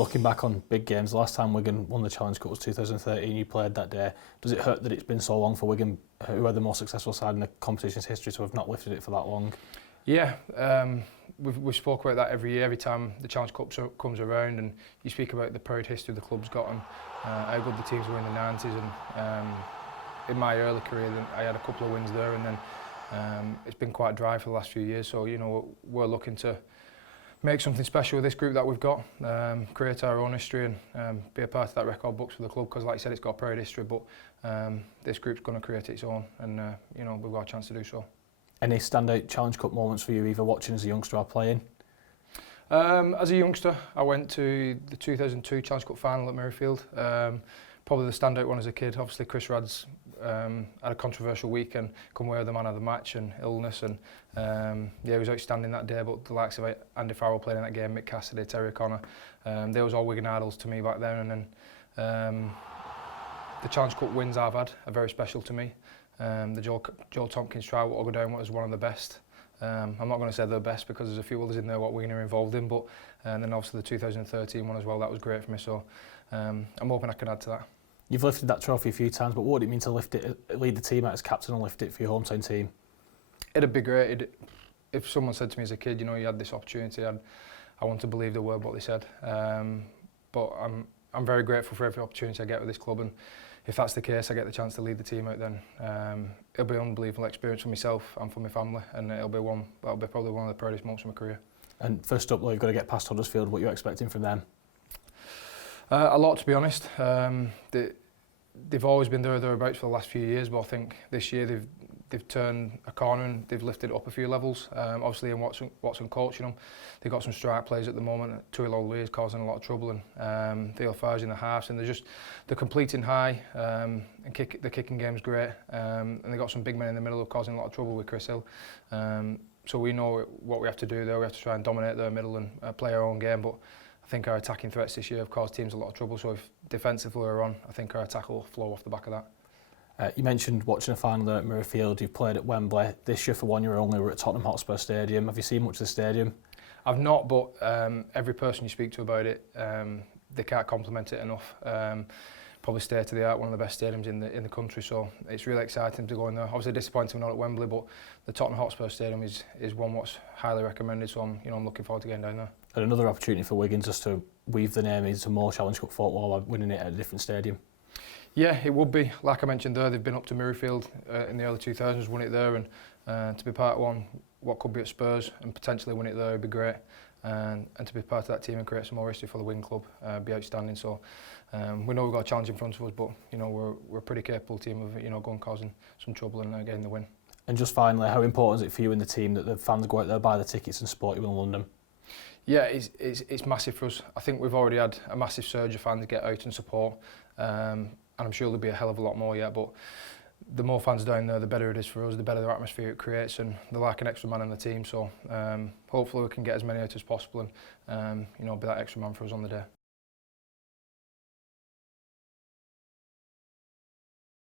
Looking back on big games, the last time Wigan won the Challenge Cup was 2013. You played that day. Does it hurt that it's been so long for Wigan, who are the most successful side in the competition's history, to have not lifted it for that long? Yeah, we've spoke about that every year, every time the Challenge Cup comes around, and you speak about the proud history the club's got and how good the teams were in the 90s. And in my early career, I had a couple of wins there, and then it's been quite dry for the last few years. So we're looking to make something special with this group that we've got, create our own history and be a part of that record books for the club, because like I said, it's got a proud history, but this group's going to create its own, and we've got a chance to do so. Any standout Challenge Cup moments for you, either watching as a youngster or playing? As a youngster, I went to the 2002 Challenge Cup final at Murrayfield. Probably the standout one as a kid. Obviously, Chris Rad's had a controversial week and come away with the man of the match and illness, and he was outstanding that day. But the likes of Andy Farrell playing in that game, Mick Cassidy, Terry O'Connor, they was all Wigan idols to me back then. And then the Challenge Cup wins I've had are very special to me. The Joel Tompkins trial will go down as one of the best. I'm not going to say the best because there's a few others in there what Wigan are involved in, but and then obviously the 2013 one as well, that was great for me, so I'm hoping I can add to that. You've lifted that trophy a few times, but what would it mean to lift it, lead the team out as captain and lift it for your hometown team? It'd be great. If someone said to me as a kid, you had this opportunity, I want to believe the word what they said. But I'm very grateful for every opportunity I get with this club, and if that's the case, I get the chance to lead the team out, then it'll be an unbelievable experience for myself and for my that'll be probably one of the proudest moments of my career. And first up, though, you've got to get past Huddersfield. What are you expecting from them? A lot, to be honest. They've always been thereabouts for the last few years, but I think this year they've turned a corner and they've lifted it up a few levels. Obviously, in Watson coaching them, they've got some strike players at the moment. Tuilolo is causing a lot of trouble, and Theo Farge in the halves, and they're completing high. And the kicking game's great, and they've got some big men in the middle who are causing a lot of trouble with Chris Hill. So we know what we have to do there. We have to try and dominate their middle and play our own game, but I think our attacking threats this year have caused teams a lot of trouble, so if defensively we're on, I think our attack will flow off the back of that. You mentioned watching a final there at Murrayfield. You've played at Wembley. This year, for 1 year only, we're at Tottenham Hotspur Stadium. Have you seen much of the stadium? I've not, but every person you speak to about it, they can't compliment it enough. Probably state of the art, one of the best stadiums in the country, so it's really exciting to go in there. Obviously disappointing we're not at Wembley, but the Tottenham Hotspur Stadium is one what's highly recommended, so I'm looking forward to getting down there. And another opportunity for Wigan just to weave the name into more Challenge Cup football by winning it at a different stadium. Yeah, it would be. Like I mentioned there, they've been up to Murrayfield in the early 2000s, won it there, and to be part of what could be at Spurs and potentially win it there would be great. And to be part of that team and create some more history for the Wigan club be outstanding. So we know we've got a challenge in front of us, but we're a pretty capable team of going causing some trouble and getting the win. And just finally, how important is it for you and the team that the fans go out there, buy the tickets and support you in London? Yeah, it's massive for us. I think we've already had a massive surge of fans get out and support, and I'm sure there'll be a hell of a lot more yet. But the more fans down there, the better it is for us, the better the atmosphere it creates, and they're like an extra man in the team. So hopefully we can get as many out as possible and be that extra man for us on the day.